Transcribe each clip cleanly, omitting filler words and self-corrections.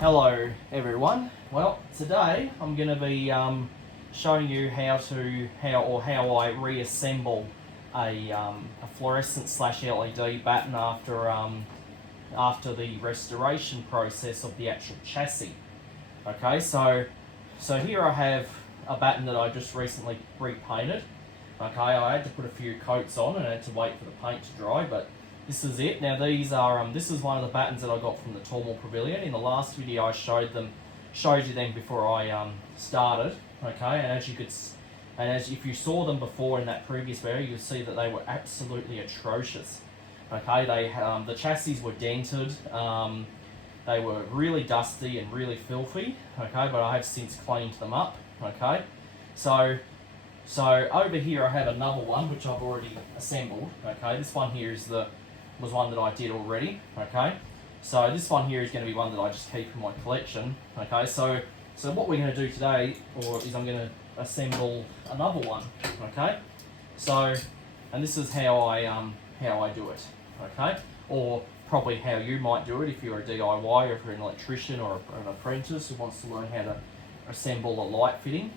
Hello everyone. Well, today I'm going to be showing you how I reassemble a fluorescent slash LED batten after the restoration process of the actual chassis. Okay, so here I have a batten that I just recently repainted. Okay, I had to put a few coats on and I had to wait for the paint to dry, but this is it. Now these are this is one of the battens that I got from the Thermal Pavilion. In the last video I showed you them before I started. Okay, and if you saw them before in that previous video, you'll see that they were absolutely atrocious. Okay, the chassis were dented. They were really dusty and really filthy. Okay, but I have since cleaned them up. Okay, so over here I have another one which I've already assembled. Okay, this one here was one that I did already. Okay, so this one here is going to be one that I just keep in my collection. Okay, so what we're going to do today is I'm going to assemble another one. Okay, and this is how I do it. Okay, or probably how you might do it if you're a DIY or if you're an electrician or an apprentice who wants to learn how to assemble a light fitting.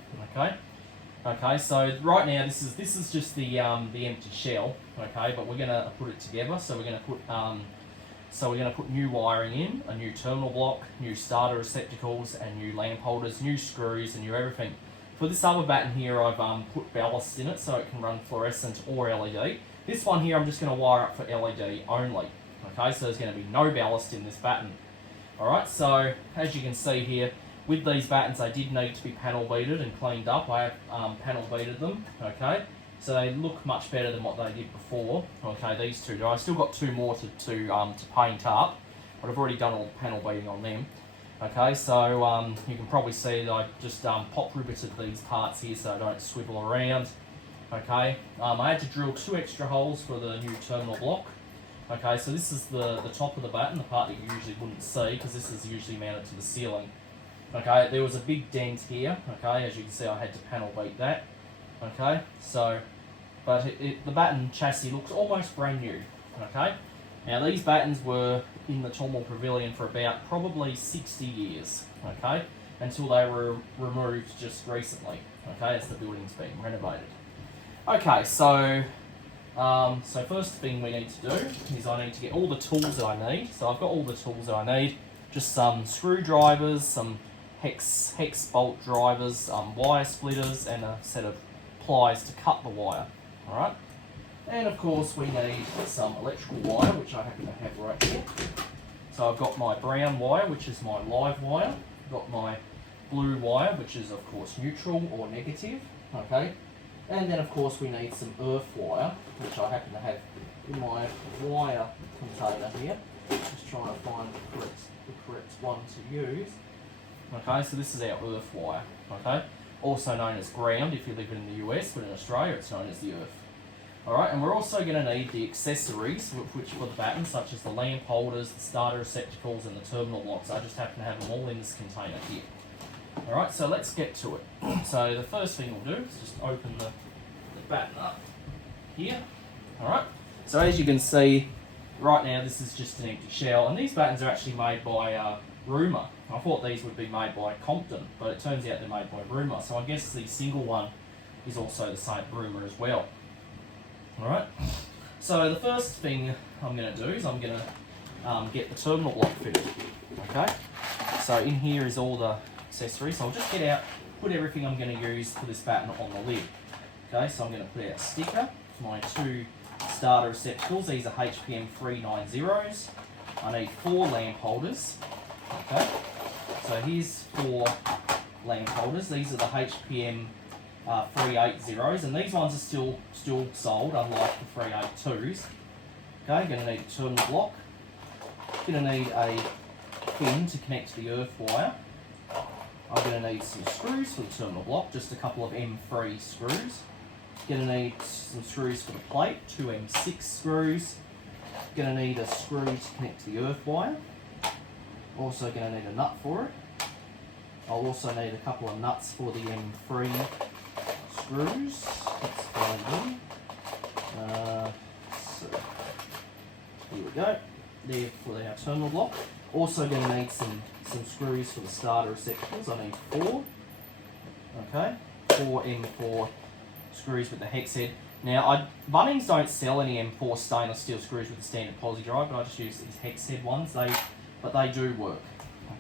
Okay, so right now this is just the empty shell. Okay, but we're gonna put it together. So we're gonna put new wiring in, a new terminal block, new starter receptacles, and new lamp holders, new screws, and new everything. For this other batten here, I've put ballast in it so it can run fluorescent or LED. This one here, I'm just gonna wire up for LED only. Okay, so there's gonna be no ballast in this batten. All right, so as you can see here, with these battens, they did need to be panel beaded and cleaned up. I have panel beaded them, okay? So they look much better than what they did before. Okay, these two do. I've still got two more to paint up, but I've already done all the panel beading on them. Okay, so you can probably see that I just pop riveted these parts here so I don't swivel around. Okay, I had to drill 2 extra holes for the new terminal block. Okay, so this is the top of the batten, the part that you usually wouldn't see because this is usually mounted to the ceiling. Okay, there was a big dent here. Okay, as you can see, I had to panel beat that. Okay, but the batten chassis looks almost brand new. Okay, now these battens were in the Thermal Pavilion for about probably 60 years. Okay, until they were removed just recently. Okay, as the building's being renovated. Okay, so first thing we need to do is I need to get all the tools that I need. So I've got all the tools that I need. Just some screwdrivers, some hex bolt drivers, wire splitters, and a set of pliers to cut the wire. Alright, and of course we need some electrical wire, which I happen to have right here. So I've got my brown wire, which is my live wire. I've got my blue wire, which is of course neutral or negative. Okay, and then of course we need some earth wire, which I happen to have in my wire container here. Just trying to find the correct one to use. Okay, so this is our earth wire, okay? Also known as ground if you live in the US, but in Australia it's known as the earth. Alright, and we're also going to need the accessories which for the batten, such as the lamp holders, the starter receptacles, and the terminal blocks. I just happen to have them all in this container here. Alright, so let's get to it. So the first thing we'll do is just open the batten up here. Alright, so as you can see, right now this is just an empty shell, and these battens are actually made by Rumour. I thought these would be made by Compton, but it turns out they're made by Rumour. So I guess the single one is also the same Rumour as well. Alright, so the first thing I'm going to do is I'm going to get the terminal block fitted. Okay, so in here is all the accessories. So I'll just get out, put everything I'm going to use for this batten on the lid. Okay, so I'm going to put out a sticker, my 2 starter receptacles. These are HPM 390s. I need 4 lamp holders. Okay, so here's 4 lamp holders. These are the HPM 380s, and these ones are still sold, unlike the 382s. Okay, going to need a terminal block. Going to need a pin to connect to the earth wire. I'm going to need some screws for the terminal block, just a couple of M3 screws. Going to need some screws for the plate, 2 M6 screws. Going to need a screw to connect to the earth wire. Also going to need a nut for it. I'll also need a couple of nuts for the M3 screws. Let's find them. So here we go. There for our terminal block. Also going to need some screws for the starter receptacles. I need 4. Okay, 4 M4 screws with the hex head. Now, Bunnings don't sell any M4 stainless steel screws with the standard posi drive, but I just use these hex head ones. But they do work.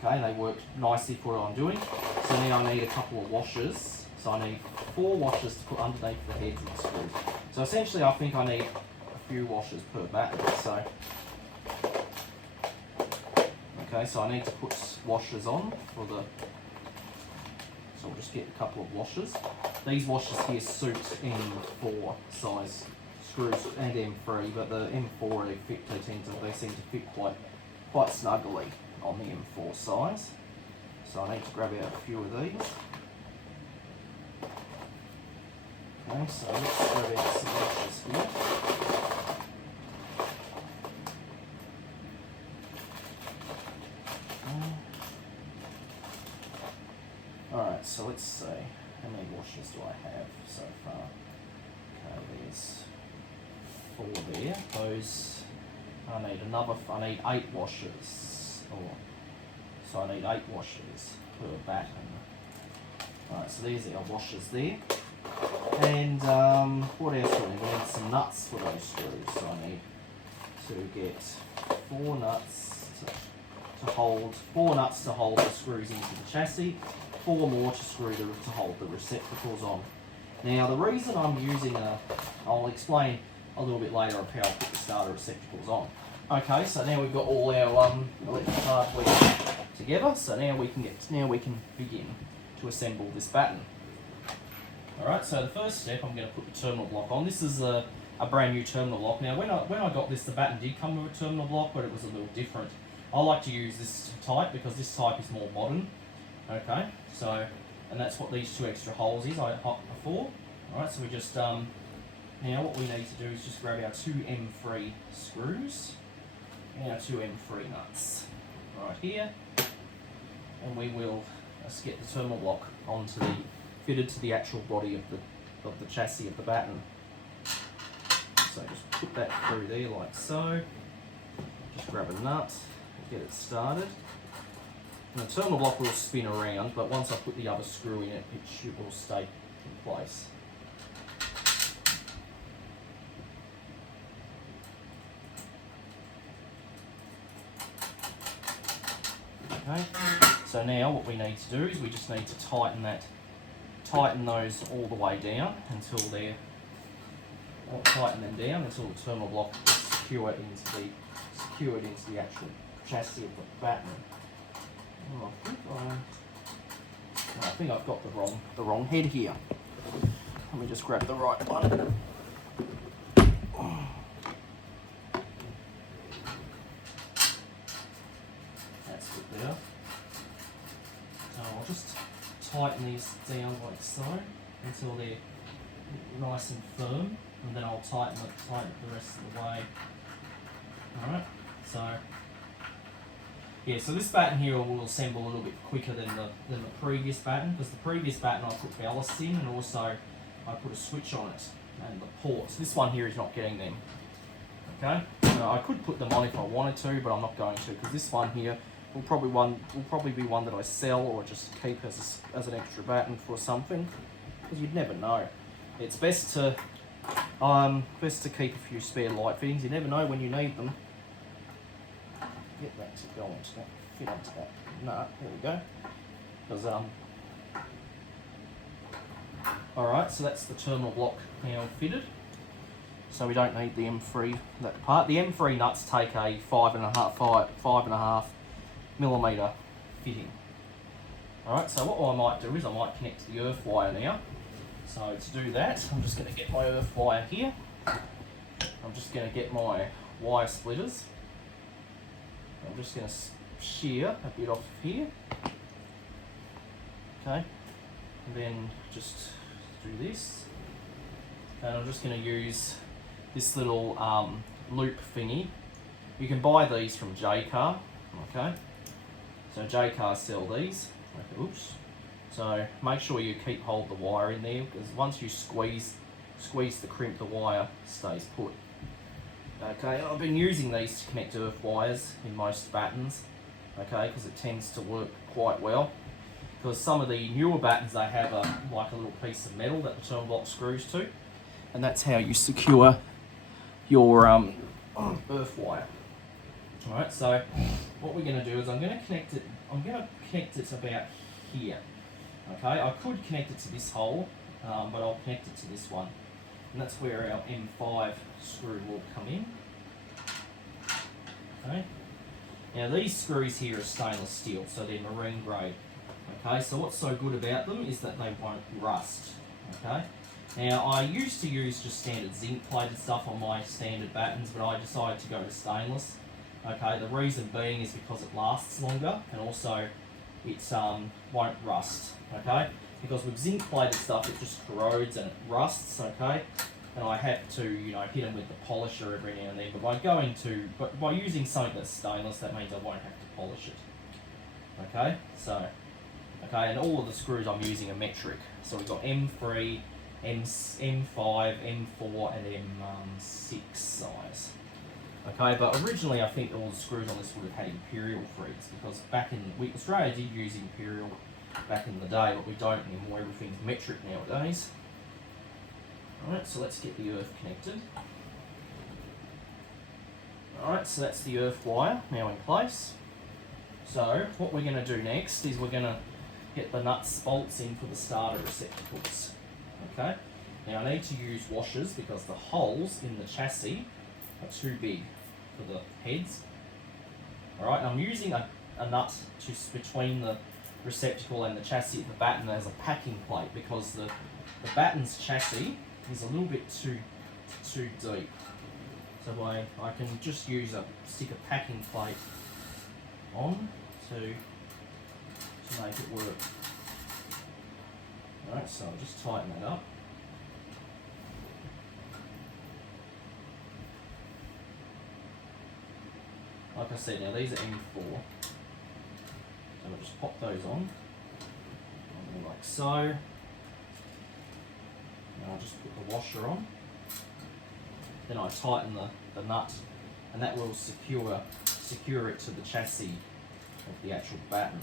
Okay, they work nicely for what I'm doing. So now I need a couple of washers. So I need 4 washers to put underneath the heads of the screws. So essentially, I think I need a few washers per batten. So, okay, so I need to put washers on for the. So we'll just get a couple of washers. These washers here suit M4 size screws and M3, but the M4 they seem to fit quite snugly on the M4 size. So I need to grab out a few of these. Okay, so let's grab out some washers here. Alright, so let's see, how many washers do I have so far? Okay, there's 4 there. Those, I need 8 washers. So I need 8 washers per batten. Alright, so there's our washers there. And what else do I need? I need some nuts for those screws. So I need to get 4 nuts to hold the screws into the chassis. 4 more to hold the receptacles on. Now the reason I'm using I'll explain a little bit later of how I put the starter receptacles on. Okay, so now we've got all our electric hardware together. So now we can begin to assemble this batten. All right. So the first step, I'm going to put the terminal block on. This is a brand new terminal block. Now when I got this, the batten did come with a terminal block, but it was a little different. I like to use this type because this type is more modern. Okay, so, and that's what these 2 extra holes is I popped before. Alright, so we just, now what we need to do is just grab our 2 M3 screws and our 2 M3 nuts right here, and we will just get the terminal block fitted to the actual body of the chassis of the batten. So just put that through there like so, just grab a nut, get it started. And the terminal block will spin around, but once I put the other screw in it, it will stay in place. Okay, so now what we need to do is we just need to tighten those all the way down until tighten them down until the terminal block is secured into the actual chassis of the batten. Oh, I think I've got the wrong head here. Let me just grab the right one. That's good there. So I'll just tighten these down like so until they're nice and firm, and then I'll tighten it the rest of the way. Alright, so yeah, so this batten here will assemble a little bit quicker than the previous batten, because the previous batten I put ballasts in, and also I put a switch on it and the ports. This one here is not getting them. Okay, I could put them on if I wanted to, but I'm not going to, because this one here will probably be one that I sell or just keep as an extra batten for something, because you'd never know. It's best to keep a few spare light fittings. You never know when you need them. Get that to go into that, fit onto that nut. There we go. Alright, so that's the terminal block now fitted. So we don't need the M3, that part. The M3 nuts take a 5.5 millimetre fitting. Alright, so what I might do is I might connect to the earth wire now. So to do that, I'm just going to get my earth wire here. I'm just going to get my wire splitters. I'm just going to shear a bit off of here. Okay, and then just do this. And I'm just going to use this little loop thingy. You can buy these from J-Car, okay? So J-Car sell these. Okay, oops. So make sure you keep hold of the wire in there, because once you squeeze the crimp, the wire stays put. Okay, I've been using these to connect earth wires in most battens. okay, because it tends to work quite well. Because some of the newer battens, they have like a little piece of metal that the turn block screws to, and that's how you secure your earth wire. All right, so what we're going to do is I'm going to connect it about here. Okay, I could connect it to this hole, but I'll connect it to this one, and that's where our M5 screw will come in. Okay. Now these screws here are stainless steel, so they're marine grade. Okay, so what's so good about them is that they won't rust. Okay. Now I used to use just standard zinc plated stuff on my standard battens, but I decided to go to stainless. Okay, the reason being is because it lasts longer, and also it won't rust. Okay, because with zinc plated stuff it just corrodes and it rusts. Okay, and I have to hit them with the polisher every now and then. But by using something that's stainless, that means I won't have to polish it. Okay, so and all of the screws I'm using are metric. So we've got M3, M5, M4, and M6 size. Okay, but originally I think all the screws on this would have had imperial threads, because Australia did use imperial back in the day, but we don't anymore. Everything's metric nowadays. Alright, so let's get the earth connected. Alright, so that's the earth wire now in place. So what we're going to do next is we're going to get the nuts bolts in for the starter receptacles. Okay, now I need to use washers because the holes in the chassis are too big for the heads. Alright, and I'm using a nut between the receptacle and the chassis of the batten as a packing plate, because the batten's chassis is a little bit too deep. So I can just stick a packing plate on to make it work. Alright, so I'll just tighten that up. Like I said, now these are M4. So I'll just pop those on like so. Now I'll just put the washer on. Then I tighten the nut, and that will secure it to the chassis of the actual batten.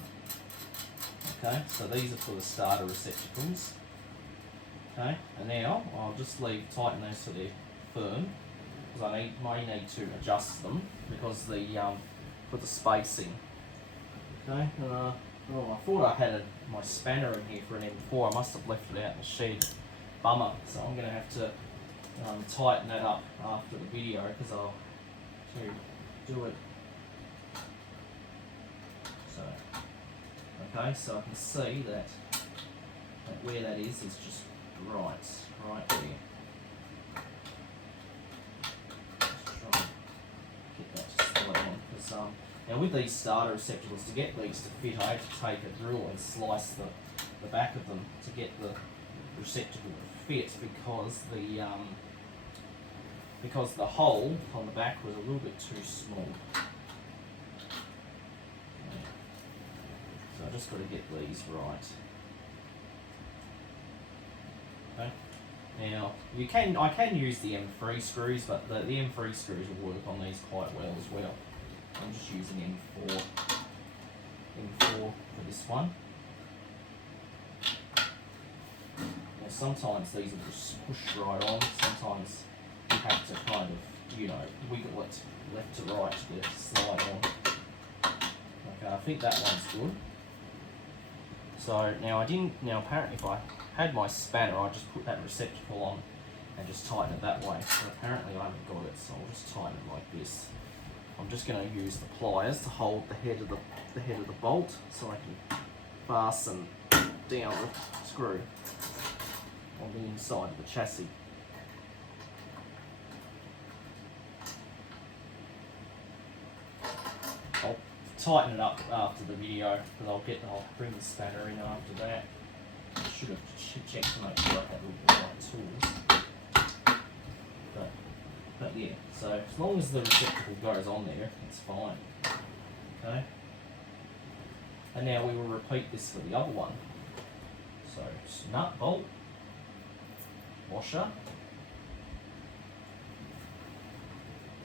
Okay, so these are for the starter receptacles. Okay, and now I'll just tighten those so they're firm, because I may need to adjust them because for the spacing. Okay, I thought I had my spanner in here for an M4. I must have left it out in the shed. Bummer. So I'm going to have to tighten that up after the video, because I'll do it. So, okay, so I can see that where that is just right there. Just try and get that to slide on, because now with these starter receptacles, to get these to fit, I have to take a drill and slice the back of them to get the receptacle to fit, because the hole on the back was a little bit too small. So I just got to get these right. Okay. Now I can use the M3 screws, but the M3 screws will work on these quite well as well. I'm just using M4 for this one. Now sometimes these will just push right on. Sometimes you have to kind of wiggle it left to right to get it to slide on. Okay, I think that one's good. So now apparently if I had my spanner, I just put that receptacle on and just tighten it that way. But apparently I haven't got it, so I'll just tighten it like this. I'm just going to use the pliers to hold the head of the bolt, so I can fasten down the screw on the inside of the chassis. I'll tighten it up after the video, because I'll bring the spanner in after that. I should have checked to make sure I had all the right tools. But yeah, so as long as the receptacle goes on there, it's fine. Okay. And now we will repeat this for the other one. So nut, bolt, washer,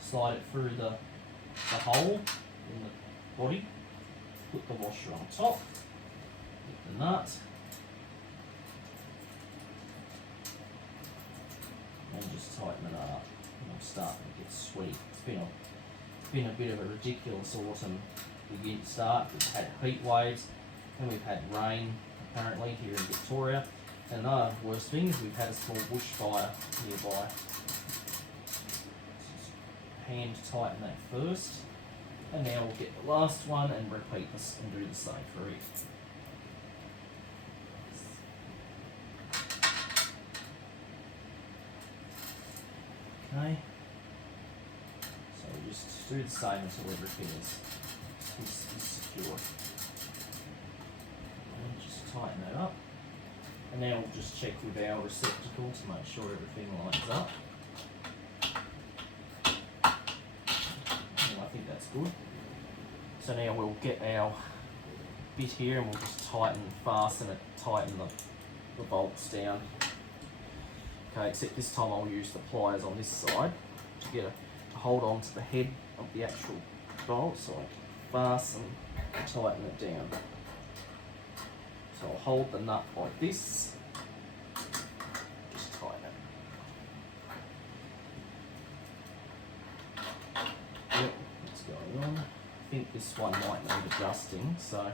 slide it through the hole in the body, put the washer on top, get the nut, and just tighten it up. And I'm starting to get sweaty. It's been a bit of a ridiculous autumn begin to start. We've had heat waves and we've had rain apparently here in Victoria. And another worst thing is we've had a small bushfire nearby. Just hand tighten that first, and now we'll get the last one and repeat this and do the same for it. Okay. So we just do the same until everything is secure. And just tighten that up. And now we'll just check with our receptacle to make sure everything lines up. And I think that's good. So now we'll get our bit here and we'll just fasten it, tighten the bolts down. Okay, except this time I'll use the pliers on this side to hold on to the head of the actual bolt, so I can fasten and tighten it down. So I'll hold the nut like this, just tighten it. Yep, what's going on? I think this one might need adjusting, so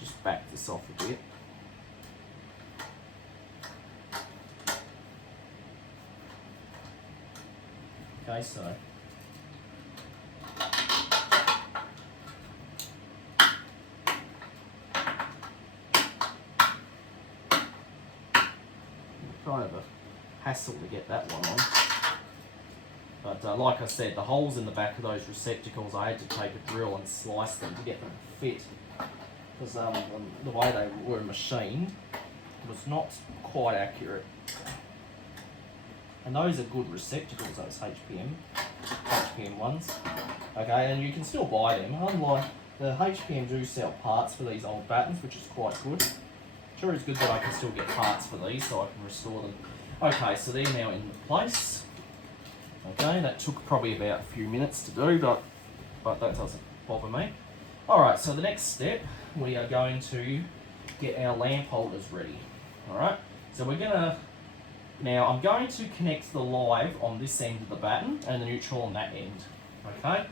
just back this off a bit. Okay, so kind of a hassle to get that one on. But like I said, the holes in the back of those receptacles, I had to take a drill and slice them to get them to fit. Because the way they were machined was not quite accurate. And those are good receptacles, those HPM ones. Okay, and you can still buy them. Unlike the HPM do sell parts for these old battens, which is quite good. Sure, it's good that I can still get parts for these so I can restore them. Okay, so they're now in place. Okay, that took probably about a few minutes to do, but that doesn't bother me. Alright, so the next step, we are going to get our lamp holders ready. Alright, so now I'm going to connect the live on this end of the batten and the neutral on that end. Okay.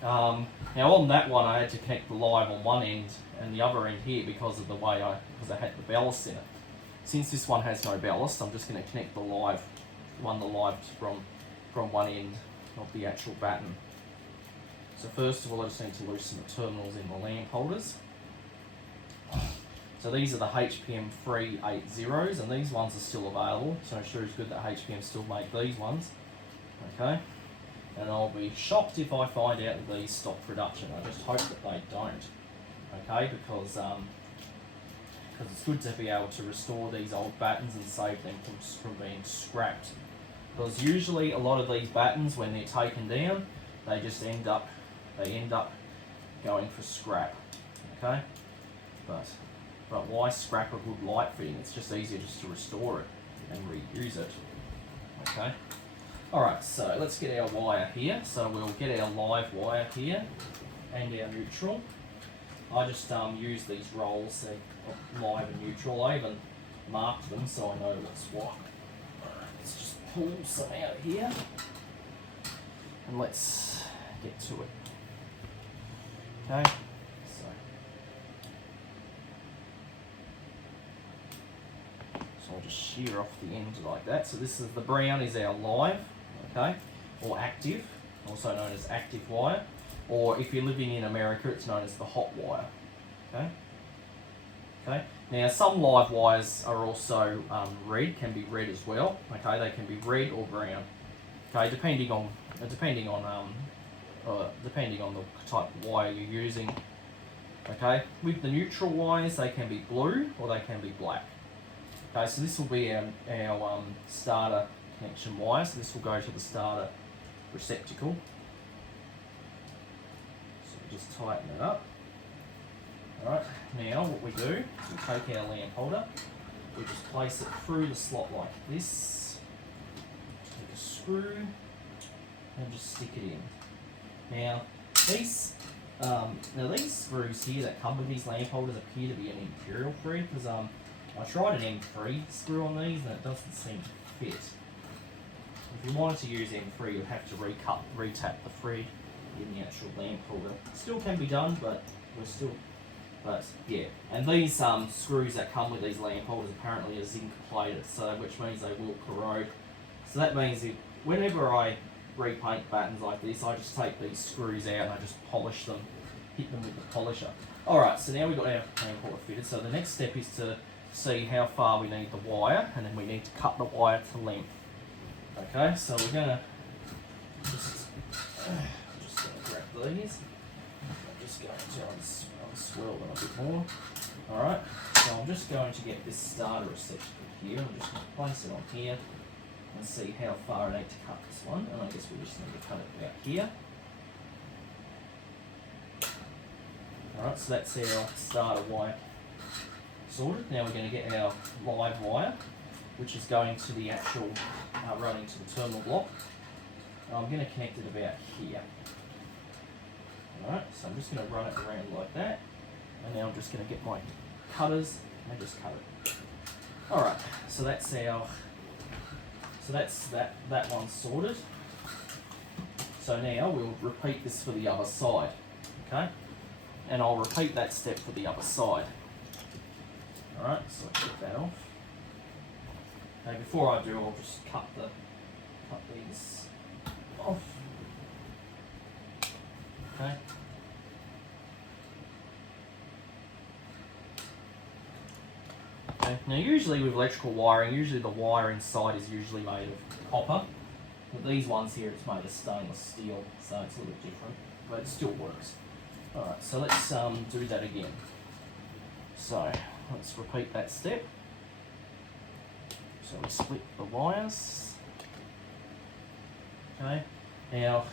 Now on that one I had to connect the live on one end and the other end here because of the way because I had the ballast in it. Since this one has no ballast, I'm just going to connect the live from one end of the actual batten. So first of all, I just need to loosen the terminals in the lamp holders. So these are the HPM 380s, and these ones are still available, so it sure is good that HPM still make these ones. Okay, and I'll be shocked if I find out that these stop production. I just hope that they don't. Okay, because it's good to be able to restore these old battens and save them from being scrapped. Because usually a lot of these battens, when they're taken down, they just end up going for scrap. Okay, but why scrap a good light fitting? It's just easier just to restore it and reuse it. Okay. Alright, so let's get our wire here. So we'll get our live wire here and our neutral. I just use these rolls of live and neutral. I even marked them so I know what's what. Let's just pull some out of here and let's get to it. Okay. So I'll just shear off the end like that. So this is the brown is our live, okay, or active, also known as active wire, or if you're living in America, it's known as the hot wire. Okay. Okay. Now some live wires are also red, can be red as well. Okay, they can be red or brown. Okay, depending on the type of wire you're using. Okay, with the neutral wires, they can be blue or they can be black. Okay, so this will be our starter connection wire. So this will go to the starter receptacle. So just tighten it up. Alright, now what we do is we take our lamp holder, we just place it through the slot like this, take a screw and just stick it in. Now these Now these screws here that come with these lamp holders appear to be an imperial thread because I tried an M3 screw on these and it doesn't seem to fit. If you wanted to use M3, you'd have to retap the thread in the actual lamp holder. Still can be done, but yeah. And these screws that come with these lamp holders apparently are zinc plated, so which means they will corrode. So that means whenever I repaint battens like this, I just take these screws out and I just polish them, hit them with the polisher. Alright, so now we've got our lamp holder fitted. So the next step is to see how far we need the wire, and then we need to cut the wire to length. Okay, so we're gonna just grab these. I'm just going to unswirl them a bit more. Alright, so I'm just going to get this starter receptacle here. I'm just going to place it on here and see how far I need to cut this one. And I guess we just need to cut it about here. Alright, so that's our starter wire sorted. Now we're going to get our live wire, which is going to the actual running to the terminal block. I'm going to connect it about here. Alright, so I'm just going to run it around like that, and now I'm just going to get my cutters and just cut it. Alright, so that's that one sorted. So now we'll repeat this for the other side, okay? And I'll repeat that step for the other side. Alright, so I'll get that off. Okay, before I do, I'll just cut these off. Okay. Okay. Now usually with electrical wiring, usually the wire inside is usually made of copper. But these ones here, it's made of stainless steel, so it's a little bit different, but it still works. Alright, so let's do that again. So let's repeat that step. So we split the wires. Okay. Now,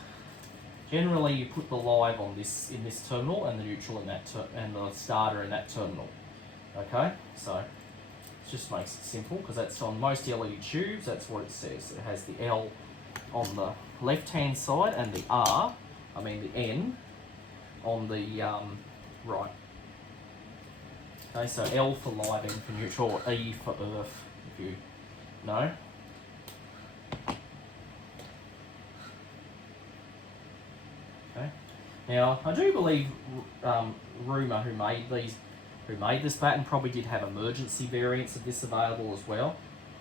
generally you put the live on this in this terminal and the neutral in that and the starter in that terminal. Okay. So it just makes it simple because that's on most LED tubes. That's what it says. It has the L on the left-hand side and the the N on the right. Okay, so L for live, N for neutral, or E for earth, if you know. Okay. Now, I do believe Rumour, who made this batten, probably did have emergency variants of this available as well,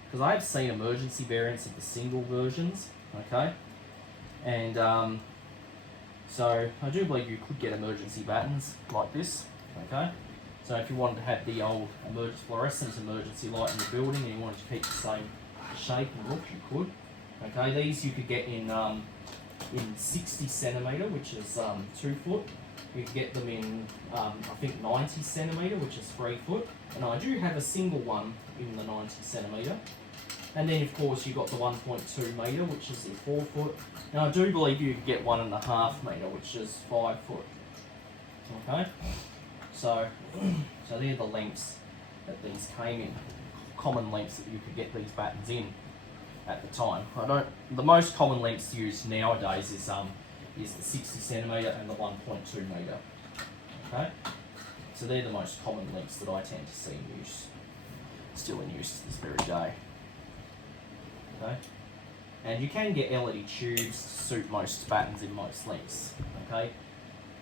because I have seen emergency variants of the single versions. Okay, and so I do believe you could get emergency battens like this. Okay. So if you wanted to have the old fluorescent emergency light in the building and you wanted to keep the same shape and look, you could. Okay, these you could get in 60 centimetre, which is 2 foot. You could get them in I think 90 centimetre, which is 3 foot. And I do have a single one in the 90 centimetre. And then of course you've got the 1.2 metre, which is in 4 foot. Now I do believe you could get 1.5 metre, which is 5 foot. Okay. So they're the lengths that these came in, common lengths that you could get these battens in at the time. The most common lengths used nowadays is the 60 centimetre and the 1.2 metre. Okay, so they're the most common lengths that I tend to see in use, still in use to this very day. Okay, and you can get LED tubes to suit most battens in most lengths. Okay.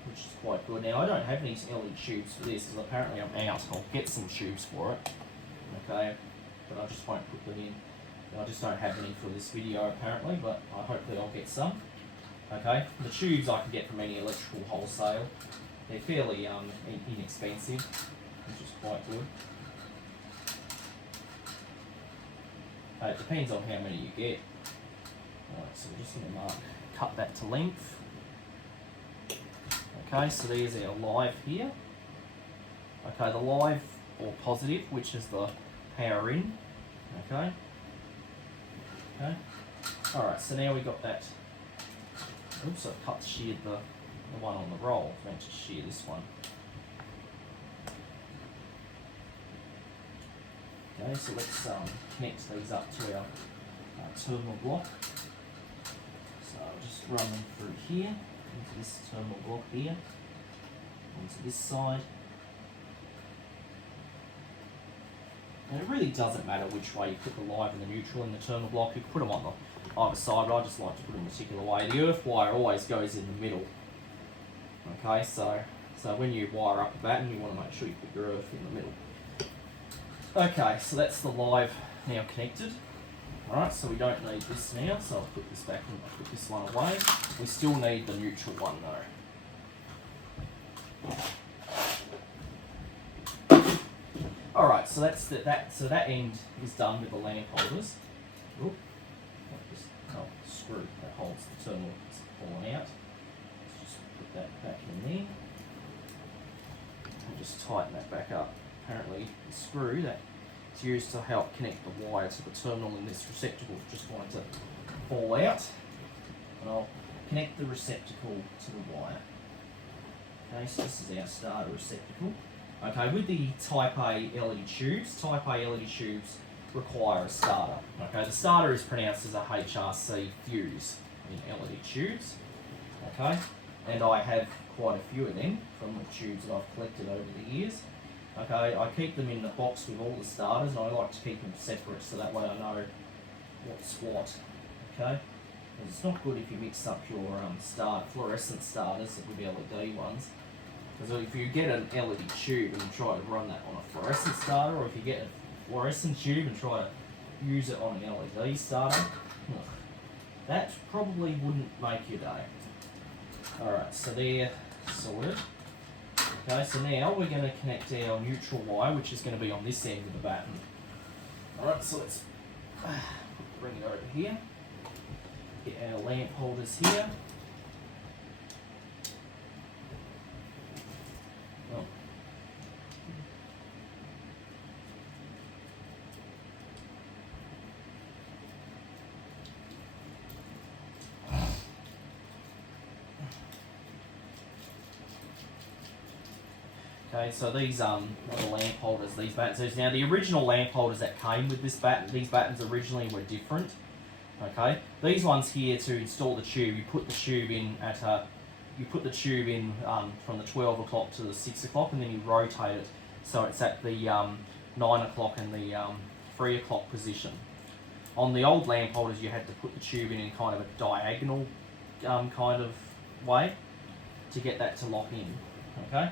Which is quite good. Now I don't have any LED tubes for this because apparently I'm out. I'll get some tubes for it. Okay, but I just won't put them in. I just don't have any for this video apparently, but hopefully I'll get some. Okay, the tubes I can get from any electrical wholesale. They're fairly inexpensive, which is quite good. It depends on how many you get. Alright, so we're just going to cut that to length. Okay, so there's our live here. Okay, the live or positive, which is the power in. Okay. Okay. Alright, so now we got that. Oops, I've sheared the one on the roll. I meant to shear this one. Okay, so let's connect these up to our terminal block. So I'll just run them through here, into this terminal block here. onto this side. And it really doesn't matter which way you put the live and the neutral in the terminal block. You can put them on the either side, but I just like to put them a particular way. The earth wire always goes in the middle. Okay, so when you wire up a batten, you want to make sure you put your earth in the middle. Okay, so that's the live now connected. Alright, so we don't need this now, so I'll put this back and I'll put this one away. We still need the neutral one though. Alright, so that's that end is done with the lamp holders. Oop, screw that holds the terminal falling out. Let's just put that back in there. And just tighten that back up. Apparently the screw that is used to help connect the wire to the terminal in this receptacle just wanted to fall out. And I'll connect the receptacle to the wire. Okay, so this is our starter receptacle. Okay, with the Type A LED tubes require a starter. Okay, the starter is pronounced as a HRC fuse in LED tubes. Okay, and I have quite a few of them from the tubes that I've collected over the years. Okay, I keep them in the box with all the starters, and I like to keep them separate so that way I know what's what. Okay, because it's not good if you mix up your fluorescent starters with LED ones. Because if you get an LED tube and you try to run that on a fluorescent starter, or if you get a fluorescent tube and try to use it on an LED starter, that probably wouldn't make your day. Alright, so they're sorted. Okay, so now we're going to connect our neutral wire, which is going to be on this end of the batten. Alright, so let's bring it over here. Get our lamp holders here. Okay, so these are the lamp holders, these battens. Now the original lamp holders that came with this batten, these battens originally were different. Okay, these ones here to install the tube, you put the tube in from the 12 o'clock to the 6 o'clock, and then you rotate it so it's at the 9 o'clock and the 3 o'clock position. On the old lamp holders, you had to put the tube in kind of a diagonal kind of way to get that to lock in. Okay.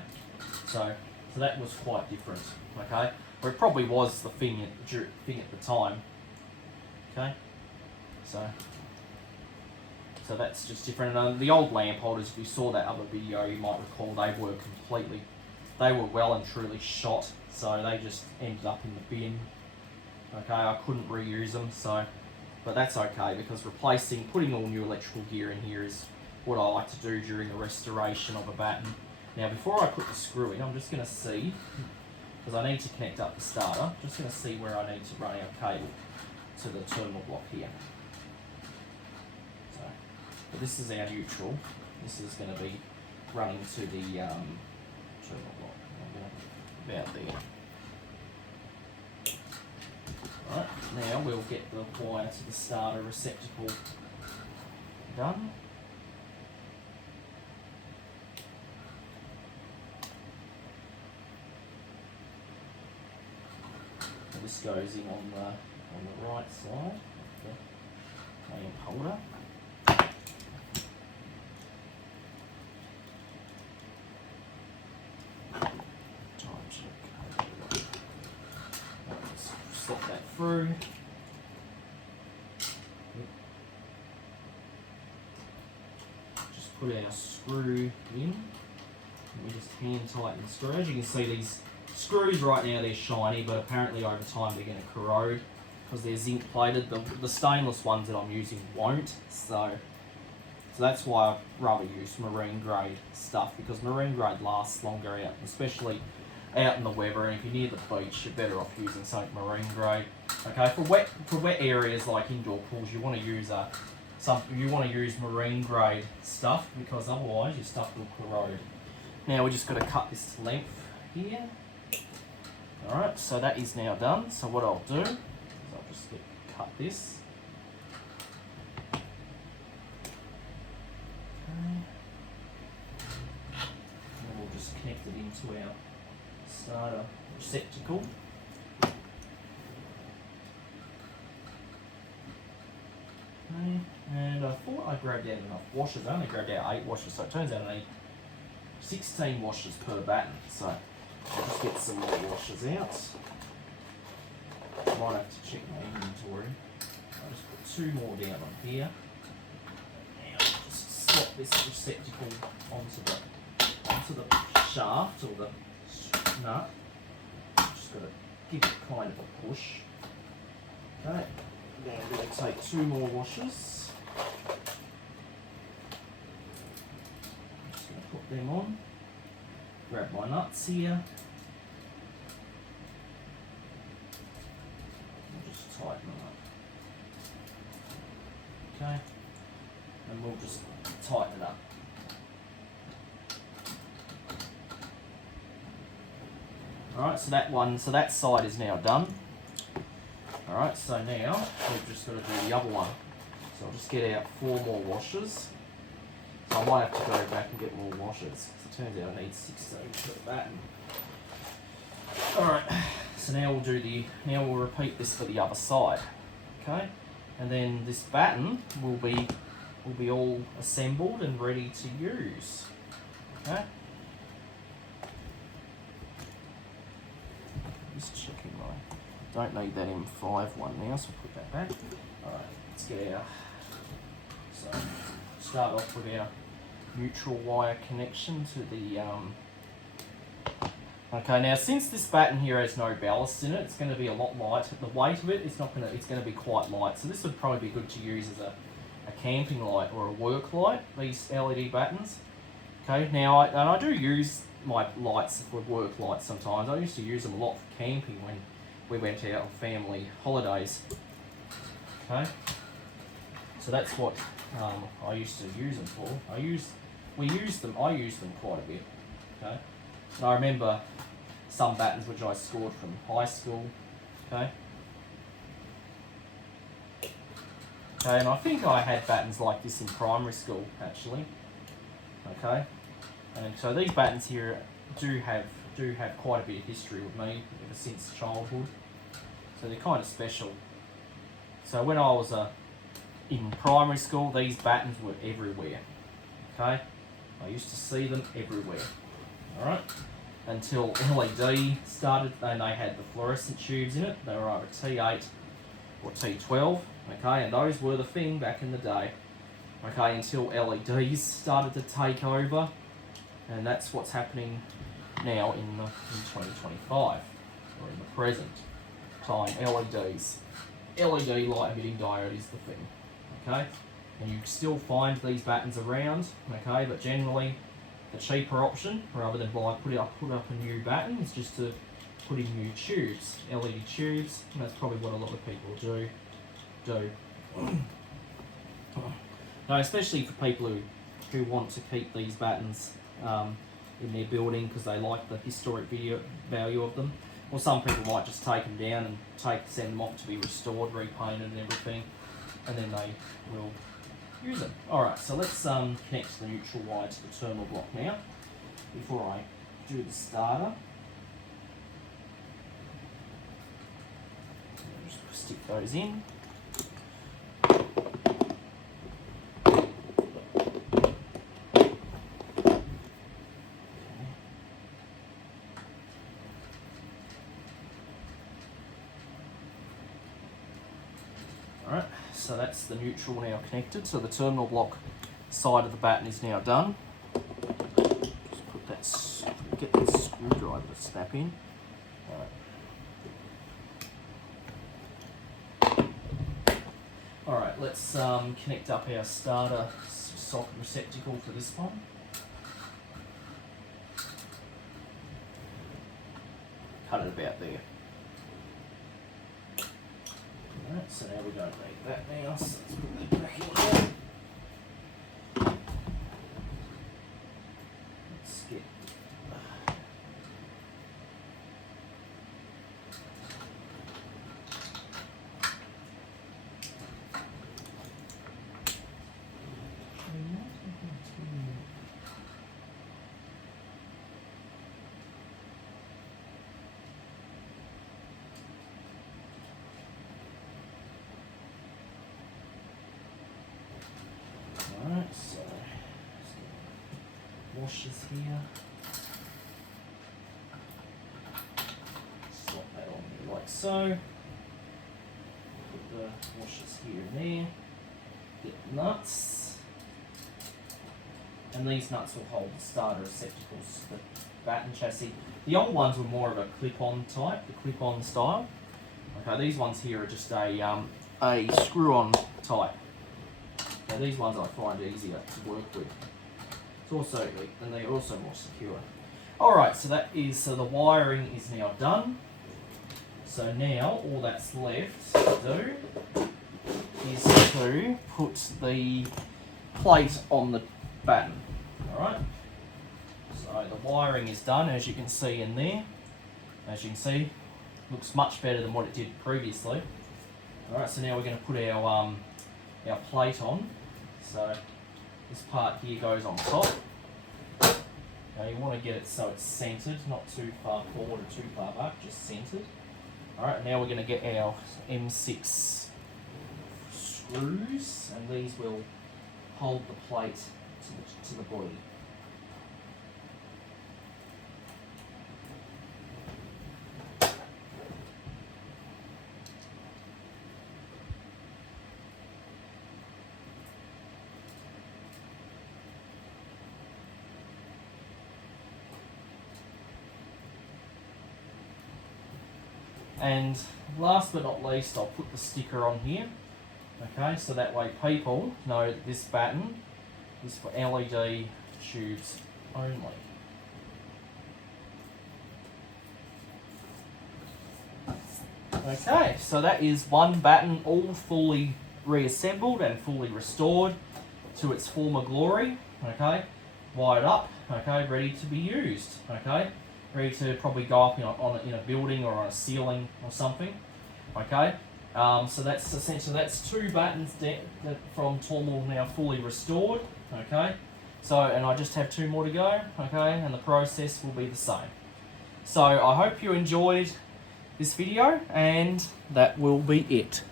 So that was quite different, okay? Or it probably was the thing at the time, okay? So that's just different. And the old lamp holders, if you saw that other video, you might recall they were well and truly shot, so they just ended up in the bin. Okay, I couldn't reuse them, but that's okay because putting all new electrical gear in here is what I like to do during the restoration of a batten. Now before I put the screw in, I'm just going to see, because I need to connect up the starter, I'm just going to see where I need to run our cable to the terminal block here. But this is our neutral. This is going to be running to the terminal block. About there. Alright, now we'll get the wire to the starter receptacle done. This goes in on the right side of the lamp holder. Let's slot that through. Just put our screw in. And we just hand tighten the screw. As you can see, these screws right now, they're shiny, but apparently over time they're going to corrode because they're zinc plated. The stainless ones that I'm using won't, so that's why I'd rather use marine grade stuff, because marine grade lasts longer out, especially out in the weather, and if you're near the beach, you're better off using something marine grade. Okay, for wet areas like indoor pools, you want to use marine grade stuff, because otherwise your stuff will corrode. Now we just got to cut this to length here. Alright, so that is now done. So what I'll do is I'll just cut this. Okay. And we'll just connect connected into our starter receptacle. Okay, and I thought I grabbed out enough washers. I only grabbed out 8 washers, so it turns out I need 16 washers per batten. So I'll just get some more washers out. Might have to check my inventory. I'll just put 2 more down on here. Now just slot this receptacle onto the shaft or the nut. Just got to give it kind of a push. Okay. Now I'm going to take 2 more washers. I'm just going to put them on. Grab my nuts here. And just tighten them up. Okay. And we'll just tighten it up. Alright, so that side is now done. Alright, so now we've just got to do the other one. So I'll just get out 4 more washers. So I might have to go back and get more washers, because it turns out I need 16 per batten. Alright, so now we'll repeat this for the other side. Okay? And then this batten will be all assembled and ready to use. Okay? Just checking don't need that M5 one now, so put that back. Alright, let's get our, so start off with our neutral wire connection to the, okay, now since this batten here has no ballast in it, it's going to be a lot light. The weight of it is it's going to be quite light, so this would probably be good to use as a camping light or a work light, these LED battens. Okay, now I do use my lights for work lights sometimes. I used to use them a lot for camping when we went out on family holidays. Okay, so that's what I used to use them for. I used them quite a bit. Okay, and I remember some battens which I scored from high school. Okay, and I think I had battens like this in primary school actually. Okay, and so these battens here do have quite a bit of history with me ever since childhood. So they're kind of special. So when I was in primary school, these battens were everywhere. Okay, I used to see them everywhere. All right, until LED started, and they had the fluorescent tubes in it. They were either T8 or T12. Okay, and those were the thing back in the day. Okay, until LEDs started to take over, and that's what's happening now in 2025 or in the present time. LEDs, LED light emitting diode is the thing. Okay, and you still find these battens around. Okay, but generally the cheaper option, rather than put up a new batten, is just to put in new tubes, LED tubes. And that's probably what a lot of people do. No, especially for people who want to keep these battens in their building because they like the historic value of them. Or some people might just take them down and send them off to be restored, repainted and everything, and then they will use them. Alright, so let's connect the neutral wire to the terminal block now, before I do the starter. Just stick those in. Alright, so that's the neutral now connected. So the terminal block side of the batten is now done. Just get this screwdriver to snap in. Alright, let's connect up our starter socket receptacle for this one. Cut it about there. Alright, so now we don't need that now, so let's put that back in there. Let's get Alright, so washers here. Slot that on there like so. Put the washers here and there. Get the nuts. And these nuts will hold the starter receptacles for the Batten chassis. The old ones were more of a clip-on type, the clip-on style. Okay, these ones here are just a screw-on type. Now these ones I find easier to work with. It's also, and they're also more secure. Alright, so the wiring is now done. So now all that's left to do is to put the plate on the batten. Alright, so the wiring is done, as you can see in there. As you can see, looks much better than what it did previously. Alright, so now we're going to put our plate on. So this part here goes on top. Now you want to get it so it's centered, not too far forward or too far back, just centered. Alright, now we're going to get our M6 screws, and these will hold the plate to the body. And last but not least, I'll put the sticker on here. Okay, so that way people know that this batten is for LED tubes only. Okay, so that is one batten all fully reassembled and fully restored to its former glory. Okay, wired up. Okay, ready to be used. Okay, ready to probably go up in a building or on a ceiling or something. Okay, so that's essentially two battens from Tormal now fully restored. Okay, so and I just have two more to go. Okay, and the process will be the same. So I hope you enjoyed this video, and that will be it.